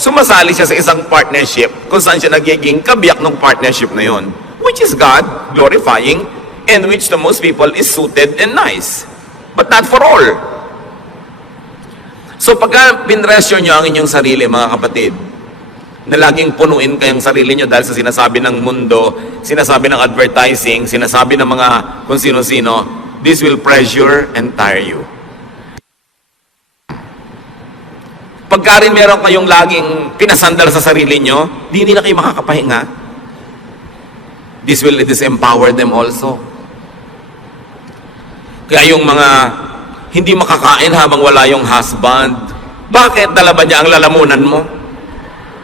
sumasali siya sa isang partnership kung saan siya nagiging kabiyak ng partnership na yon, which is God glorifying and which to most people is suited and nice. but not for all. So pagka pinressure nyo ang inyong sarili, mga kapatid, na laging punuin kayong sarili nyo dahil sa sinasabi ng mundo, sinasabi ng advertising, sinasabi ng mga kung sino-sino, this will pressure and tire you. Pagka rin meron kayong laging pinasandal sa sarili nyo, hindi na kayo makakapahinga. This will disempower them also. Kaya yung mga hindi makakain habang wala yung husband, bakit dala ba niya ang lalamunan mo?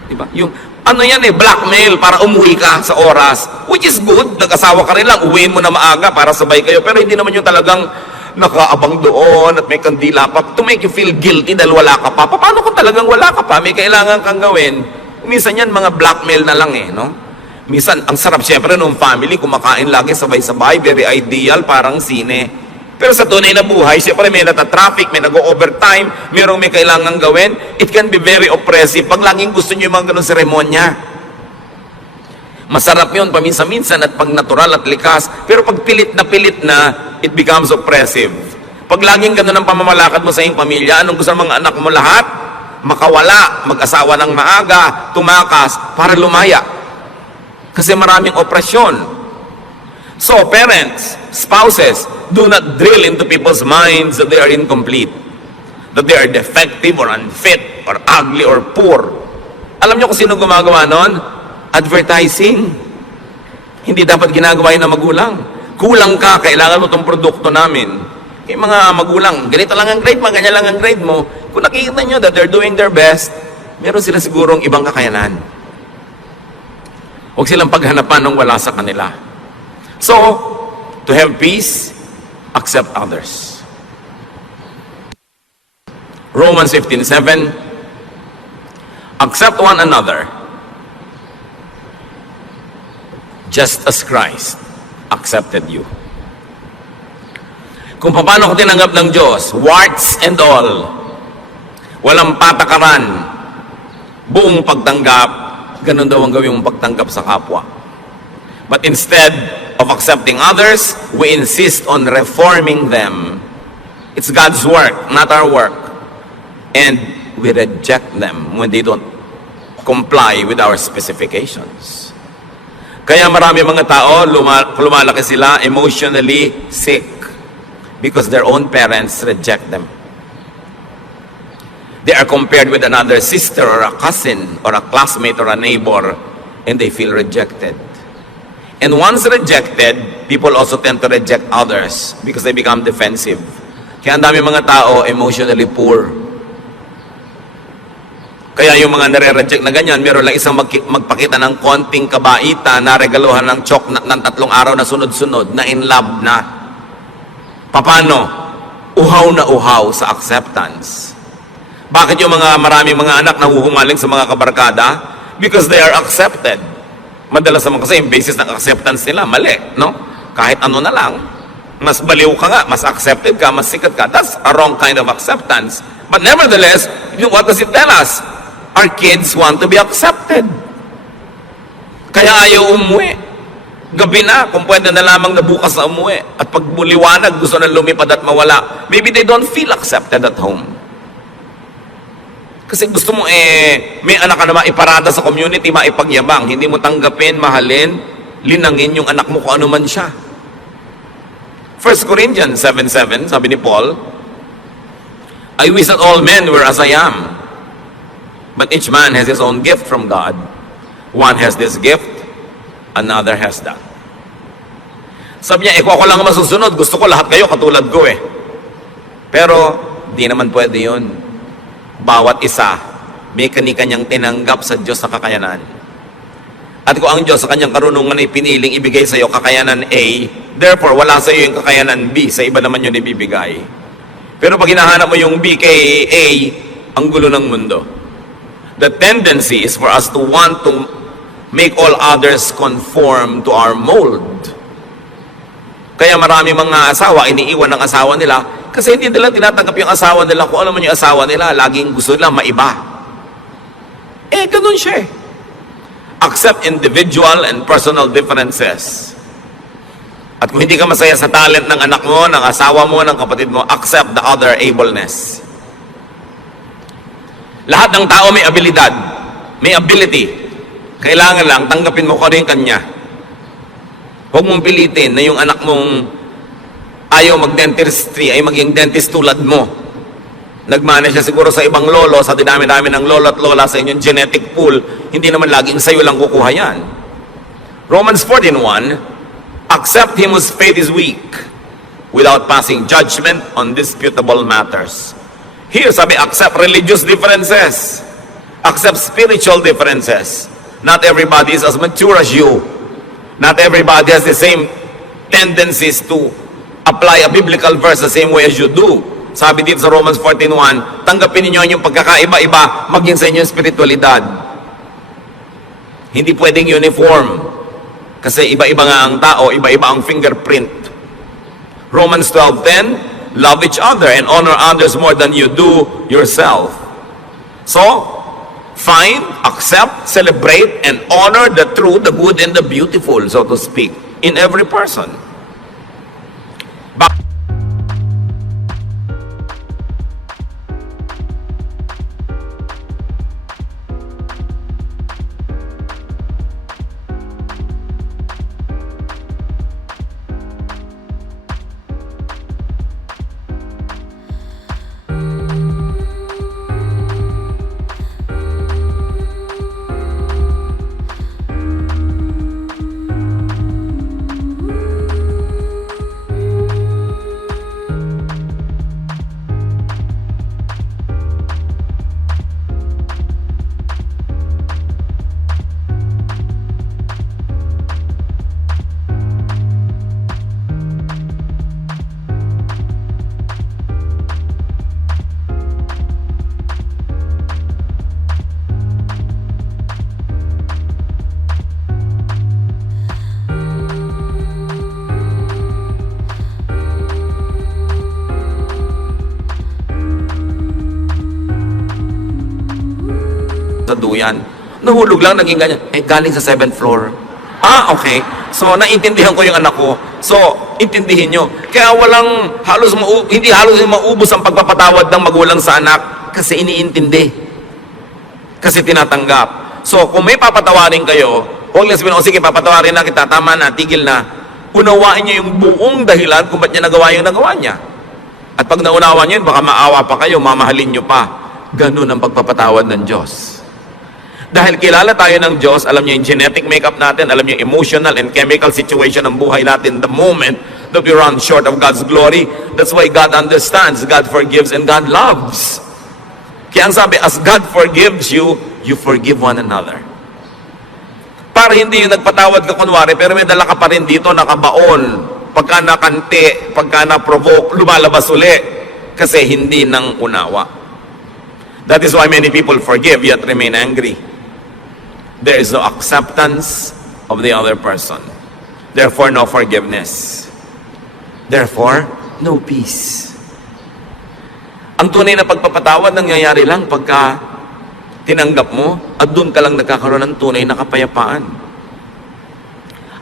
Diba? Yung ano yan blackmail para umuwi ka sa oras, which is good, nag-asawa ka rin lang, uwiin mo na maaga para sabay kayo, pero hindi naman yung talagang nakaabang doon at may kandila pa to make you feel guilty dahil wala ka pa. Paano kung talagang wala ka pa, may kailangan kang gawin? Minsan yan, mga blackmail na lang no? Minsan, ang sarap syempre nung family, kumakain lagi sabay-sabay, very ideal, parang sine. Pero sa tunay na buhay, syempre may nata-traffic, may nag-overtime, mayroong may kailangan gawin, it can be very oppressive pag laging gusto nyo yung mga ganun seremonya. Masarap yun paminsan-minsan at pag natural at likas, pero pag pilit na, it becomes oppressive. Pag laging ganun ang pamamalakad mo sa iyong pamilya, anong gusto ng mga anak mo lahat? Makawala, mag-asawa ng maaga, tumakas, para lumaya. Kasi maraming opresyon. So, parents, spouses, do not drill into people's minds that they are incomplete, that they are defective or unfit or ugly or poor. Alam niyo kung sino gumagawa nun? Advertising. Hindi dapat ginagawa yun ng magulang. Kulang ka, kailangan mo itong produkto namin. Kaya mga magulang, ganito lang ang grade mo, ganyan lang ang grade mo. Kung nakikita nyo that they're doing their best, meron sila sigurong ibang kakayanan. Huwag silang paghanapan ng wala sa kanila. So, to have peace, accept others. Romans 15:7, accept one another, just as Christ accepted you. Kung paano ko tinanggap ng Diyos, warts and all, walang patakaran, buong pagtanggap, ganun daw ang gawin mong pagtanggap sa kapwa. But instead of accepting others, we insist on reforming them. It's God's work, not our work. And we reject them when they don't comply with our specifications. Kaya marami mga tao, lumalaki sila emotionally sick because their own parents reject them. They are compared with another sister or a cousin or a classmate or a neighbor, and they feel rejected. And once rejected, people also tend to reject others because they become defensive. Kaya ang dami mga tao emotionally poor. Kaya yung mga nare-reject na ganyan, meron lang isang magpakita ng konting kabaita na regaluhan ng ng 3 araw na sunod-sunod na in love na. Paano? Uhaw na uhaw sa acceptance. Bakit yung maraming mga anak nahuhumaling sa mga kabarkada? Because they are accepted. Madalas naman kasi yung basis ng acceptance nila, mali, no? Kahit ano na lang, mas baliw ka nga, mas accepted ka, mas sikat ka. That's a wrong kind of acceptance. But nevertheless, what does it tell us? Our kids want to be accepted. Kaya ayaw umuwi. Gabi na, kung pwede na lamang na bukas na umuwi. At pag liwanag, gusto na lumipad at mawala. Maybe they don't feel accepted at home. Kasi gusto mo may anak ka na maiparada sa community, maipagyabang. Hindi mo tanggapin, mahalin, linangin yung anak mo kung ano man siya. 1 Corinthians 7:7, sabi ni Paul, I wish that all men were as I am. But each man has his own gift from God. One has this gift, another has that. Sabi niya, kung ako lang masusunod, gusto ko lahat kayo katulad ko Pero, di naman pwede yun. Bawat isa, may kani-kanyang tinanggap sa Diyos na kakayanan. At kung ang Diyos sa kanyang karunungan ay piniling ibigay sa iyo kakayanan A, therefore, wala sa iyo yung kakayanan B, sa iba naman yun ibibigay. Pero pag hinahanap mo yung B kay A, ang gulo ng mundo. The tendency is for us to want to make all others conform to our mold. Kaya marami mga asawa, iniiwan ng asawa nila kasi hindi nila tinatanggap yung asawa nila. Kung alam mo yung asawa nila, laging gusto nila maiba. Ganun siya Accept individual and personal differences. At kung hindi ka masaya sa talent ng anak mo, ng asawa mo, ng kapatid mo, accept the other ableness. Lahat ng tao may abilidad, may ability. Kailangan lang, tanggapin mo kung ano yung kanya. Huwag mong pilitin na yung anak mong ayaw mag-dentistry ay maging dentist tulad mo. Nagmana siya siguro sa ibang lolo, sa dinami-dami ng lolo at lola sa inyong genetic pool, hindi naman laging sa'yo lang kukuha yan. Romans 14:1, accept him whose faith is weak, without passing judgment on disputable matters. Here, sabi, accept religious differences. Accept spiritual differences. Not everybody is as mature as you. Not everybody has the same tendencies to apply a biblical verse the same way as you do. Sabi dito sa Romans 14:1, tanggapin niyo yung pagkakaiba-iba maging sa inyong spiritualidad. Hindi pwedeng uniform. Kasi iba-iba nga ang tao, iba-iba ang fingerprint. Romans 12:10, love each other and honor others more than you do yourself. So, find, accept, celebrate, and honor the true, the good, and the beautiful, so to speak, in every person. Sa duyan. Nahulog lang, naging ganyan. Galing sa 7th floor. Okay. So, naintindihan ko yung anak ko. So, intindihin nyo. Kaya hindi halos maubos ang pagpapatawad ng magulang sa anak kasi iniintindi. Kasi tinatanggap. So, kung may papatawarin kayo, huwag lang sabihin, sige, papatawarin na kita, tama na, tigil na. Unawain nyo yung buong dahilan kung ba't niya nagawa yung nagawa niya. At pag naunawa nyo yun, baka maawa pa kayo, mamahalin nyo pa. Ganun ang pagpapatawad ng Diyos. Dahil kilala tayo ng Diyos, alam niyo yung genetic makeup natin, alam niyo yung emotional and chemical situation ng buhay natin the moment that we run short of God's glory. That's why God understands, God forgives, and God loves. Kaya ang sabi, as God forgives you, you forgive one another. Para hindi yung nagpatawad ka kunwari, pero may dala ka pa rin dito, nakabaon. Pagka nakante, pagka na-provoke, lumalabas uli. Kasi hindi nang unawa. That is why many people forgive yet remain angry. There is no acceptance of the other person. Therefore, no forgiveness. Therefore, no peace. Ang tunay na pagpapatawad nangyayari lang pagka tinanggap mo at doon ka lang nagkakaroon ng tunay na kapayapaan.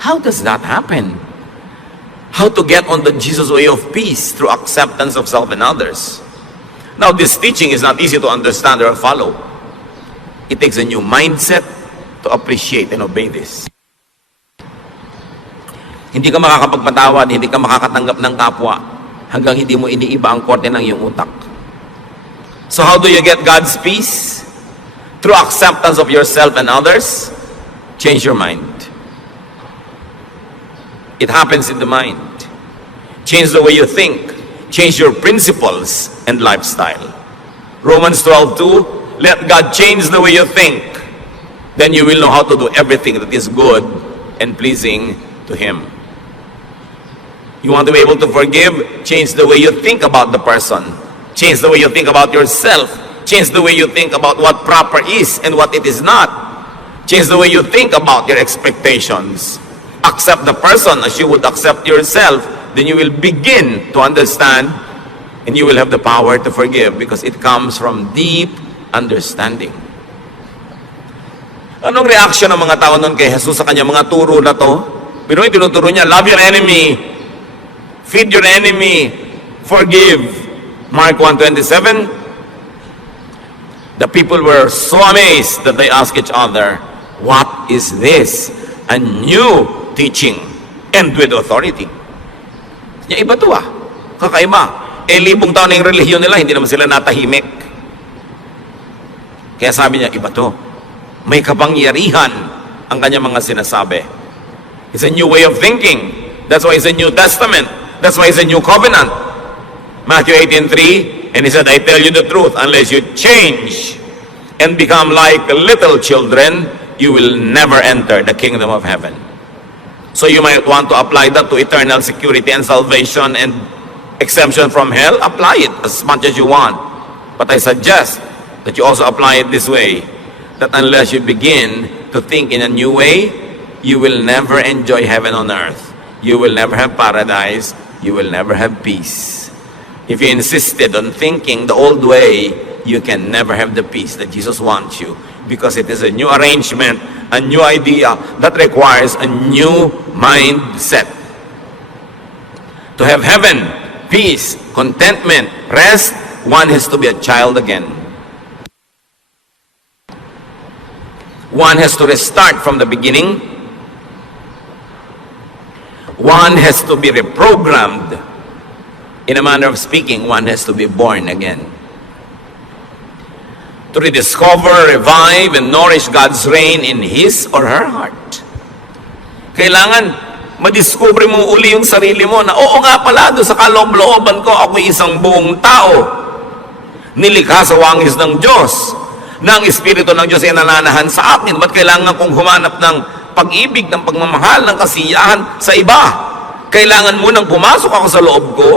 How does that happen? How to get on the Jesus way of peace through acceptance of self and others. Now, this teaching is not easy to understand or follow. It takes a new mindset to appreciate and obey this. Hindi ka makakapagpatawad, hindi ka makakatanggap ng kapwa hanggang hindi mo iniiba ang korte ng iyong utak. So how do you get God's peace? Through acceptance of yourself and others. Change your mind. It happens in the mind. Change the way you think. Change your principles and lifestyle. Romans 12:2, let God change the way you think. Then you will know how to do everything that is good and pleasing to Him. You want to be able to forgive? Change the way you think about the person. Change the way you think about yourself. Change the way you think about what proper is and what it is not. Change the way you think about your expectations. Accept the person as you would accept yourself. Then you will begin to understand and you will have the power to forgive because it comes from deep understanding. Anong reaksyon ng mga tao noon kay Jesus sa kanya mga turo na to? Pero yung tinuturo niya, love your enemy, feed your enemy, forgive. Mark 1:27. The people were so amazed that they asked each other, what is this? A new teaching and with authority. Ya, iba to kakaiba. Libong taon na yung relihiyon nila, hindi naman sila natahimik. Kaya sabi niya, iba to. May kapangyarihan ang kanyang mga sinasabi. It's a new way of thinking. That's why it's a New Testament. That's why it's a new covenant. Matthew 18:3, and he said, I tell you the truth, unless you change and become like little children, you will never enter the kingdom of heaven. So you might want to apply that to eternal security and salvation and exemption from hell. Apply it as much as you want. But I suggest that you also apply it this way, that unless you begin to think in a new way, you will never enjoy heaven on earth. You will never have paradise. You will never have peace. If you insisted on thinking the old way, you can never have the peace that Jesus wants you, because it is a new arrangement, a new idea that requires a new mindset. To have heaven, peace, contentment, rest, one has to be a child again. One has to restart from the beginning. One has to be reprogrammed. In a manner of speaking, one has to be born again. To rediscover, revive, and nourish God's reign in his or her heart. Kailangan madiscover mo uli yung sarili mo na, oo nga pala, doon sa kaloob-looban ko, ako'y isang buong tao. Nilikha sa wangis ng Diyos, na ang Espiritu ng Diyos ay nananahan sa akin. Ba't kailangan kong humanap ng pag-ibig, ng pagmamahal, ng kasiyahan sa iba? Kailangan munang pumasok ako sa loob ko.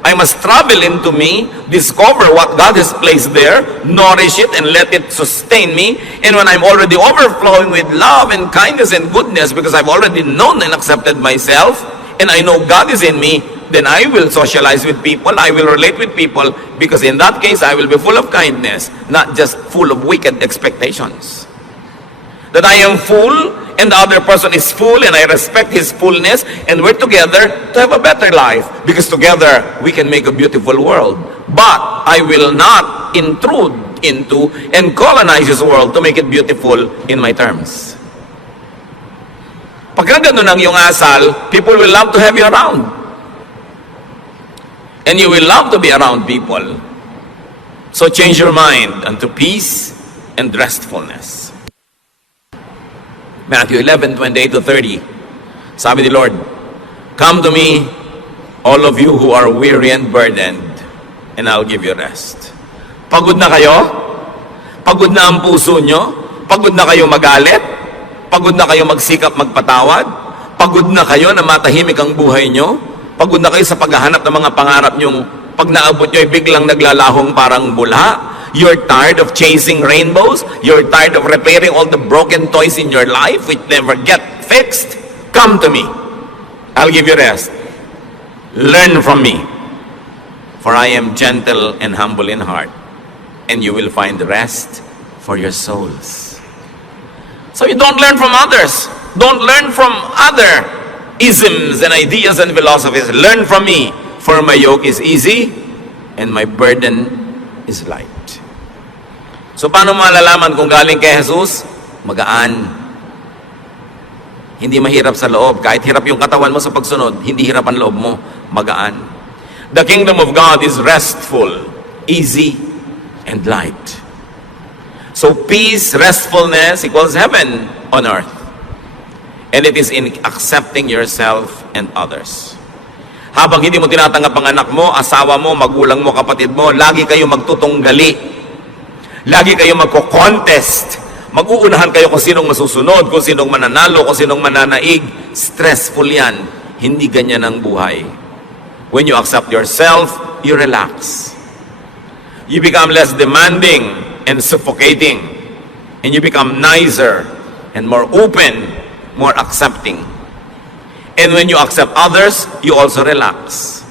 I must travel into me, discover what God has placed there, nourish it, and let it sustain me. And when I'm already overflowing with love and kindness and goodness, because I've already known and accepted myself, and I know God is in me, then I will socialize with people, I will relate with people, because in that case, I will be full of kindness, not just full of wicked expectations. That I am full, and the other person is full, and I respect his fullness, and we're together to have a better life, because together we can make a beautiful world. But I will not intrude into and colonize this world to make it beautiful in my terms. Pagka ganun ang iyong asal, people will love to have you around. And you will love to be around people. So change your mind unto peace and restfulness. Matthew 11:28-30. Sabi ni Lord, come to me, all of you who are weary and burdened, and I'll give you rest. Pagod na kayo? Pagod na ang puso nyo? Pagod na kayo magalit? Pagod na kayo magsikap magpatawad? Pagod na kayo na matahimik ang buhay nyo? Pagod na kayo sa paghahanap ng mga pangarap nyong pag naabot nyo ay biglang naglalahong parang bula? You're tired of chasing rainbows? You're tired of repairing all the broken toys in your life which never get fixed? Come to me. I'll give you rest. Learn from me. For I am gentle and humble in heart, and you will find rest for your souls. So you don't learn from others. Don't learn from other isms and ideas and philosophies. Learn from me, for my yoke is easy and my burden is light. So paano malalaman kung galing kay Jesus? Magaan. Hindi mahirap sa loob. Kahit hirap yung katawan mo sa pagsunod, hindi hirap ang loob mo. Magaan. The kingdom of God is restful, easy, and light. So peace, restfulness equals heaven on earth. And it is in accepting yourself and others. Habang hindi mo tinatanggap ang anak mo, asawa mo, magulang mo, kapatid mo, lagi kayo magtutunggali. Lagi kayo magko-contest. Mag-uunahan kayo kung sinong masusunod, kung sinong mananalo, kung sinong mananaig. Stressful yan. Hindi ganyan ang buhay. When you accept yourself, you relax. You become less demanding and suffocating. And you become nicer and more open, more accepting. And when you accept others, you also relax.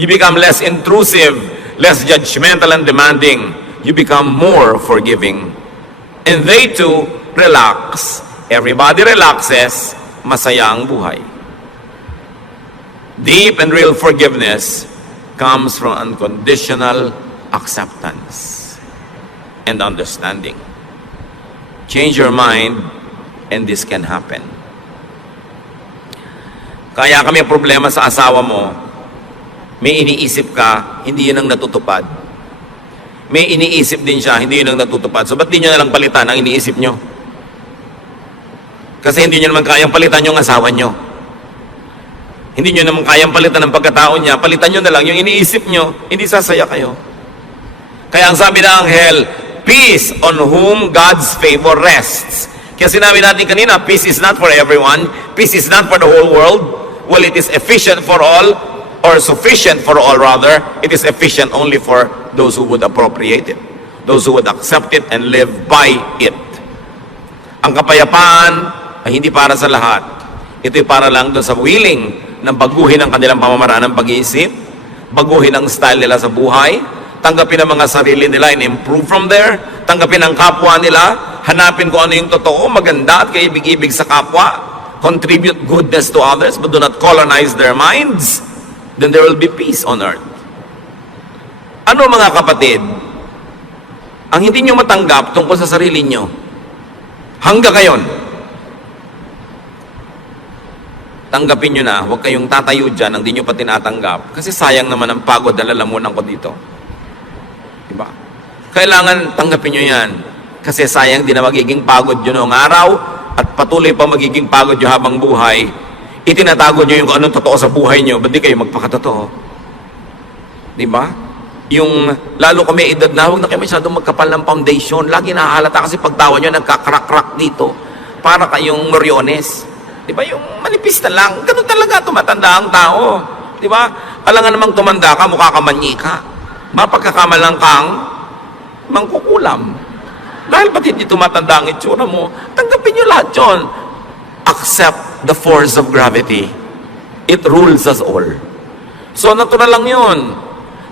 You become less intrusive, less judgmental and demanding. You become more forgiving. And they too relax. Everybody relaxes, masaya ang buhay. Deep and real forgiveness comes from unconditional acceptance and understanding. Change your mind and this can happen. Kaya kami problema sa asawa mo, may iniisip ka, hindi yun ang natutupad. May iniisip din siya, hindi yun ang natutupad. So ba't di nyo nalang palitan ang iniisip nyo? Kasi hindi nyo naman kayang palitan yung asawa nyo. Hindi nyo naman kayang palitan ang pagkatao niya, palitan nyo na lang yung iniisip nyo, hindi sasaya kayo. Kaya ang sabi ng anghel, peace on whom God's favor rests. Kaya sinabi natin kanina, peace is not for everyone, peace is not for the whole world. Well, it is efficient for all, or sufficient for all rather. It is efficient only for those who would appropriate it, those who would accept it and live by it. Ang kapayapaan ay hindi para sa lahat. Ito'y para lang doon sa willing na baguhin ang kanilang pamamaraan ng pag-iisip, baguhin ang style nila sa buhay, tanggapin ang mga sarili nila and improve from there, tanggapin ang kapwa nila, hanapin kung ano yung totoo, maganda at kaibig-ibig sa kapwa, contribute goodness to others but do not colonize their minds, then there will be peace on earth. Ano mga kapatid, ang hindi nyo matanggap tungkol sa sarili nyo, hanggang ngayon, tanggapin nyo na, huwag kayong tatayo dyan ang di nyo pa tinatanggap, kasi sayang naman ang pagod na lalamunan ko dito. Diba? Kailangan tanggapin nyo yan, kasi sayang din na magiging pagod yun noong araw, at patuloy pa magiging pagod nyo habang buhay, itinatago nyo yung kung anong totoo sa buhay nyo, ba't di kayo magpakatotoo? Diba? Yung, lalo kung may edad na, huwag na kayo masyadong magkapal ng foundation, lagi nahalata kasi pagtawa nyo, nagkakrak-krak dito, para kayong Moriones. Diba? Yung manipis na lang, ganun talaga tumatanda ang tao. Diba? Alangan namang tumanda ka, mukha ka manyi ka. Mapagkakamalang kang mangkukulam. Dahil ba't hindi tumatanda ang itsura mo, tanggapin nyo lahat yun. Accept the force of gravity. It rules us all. So, natural lang yun.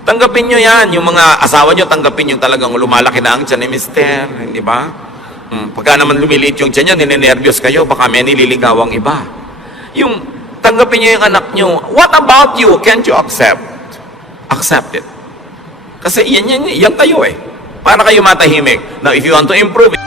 Tanggapin nyo yan. Yung mga asawa nyo, tanggapin nyo talagang lumalaki na ang tiyan ni Mister. Di ba? Pagka naman lumiliit yung tiyan niya, ninenervyos kayo, baka may nililigaw ang iba. Yung, tanggapin nyo yung anak nyo. What about you? Can't you accept? Accept it. Kasi yan kayo eh. Para kayo matahimik. Now, if you want to improve it,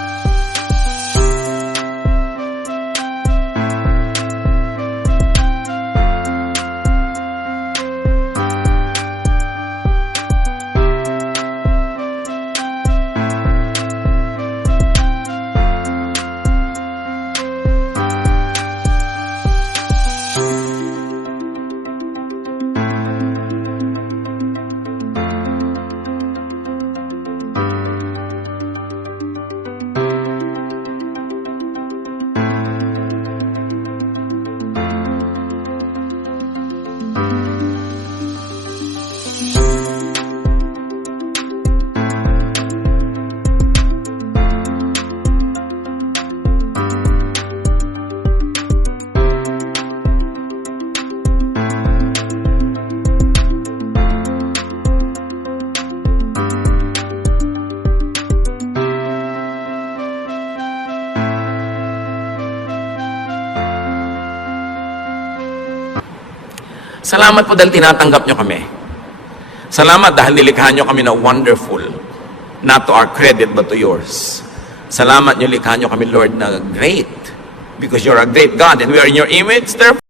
salamat po dahil tinatanggap nyo kami. Salamat dahil nilikha nyo kami na wonderful. Not to our credit, but to yours. Salamat nyo likha nyo kami, Lord, na great. Because you're a great God and we are in your image. Therefore,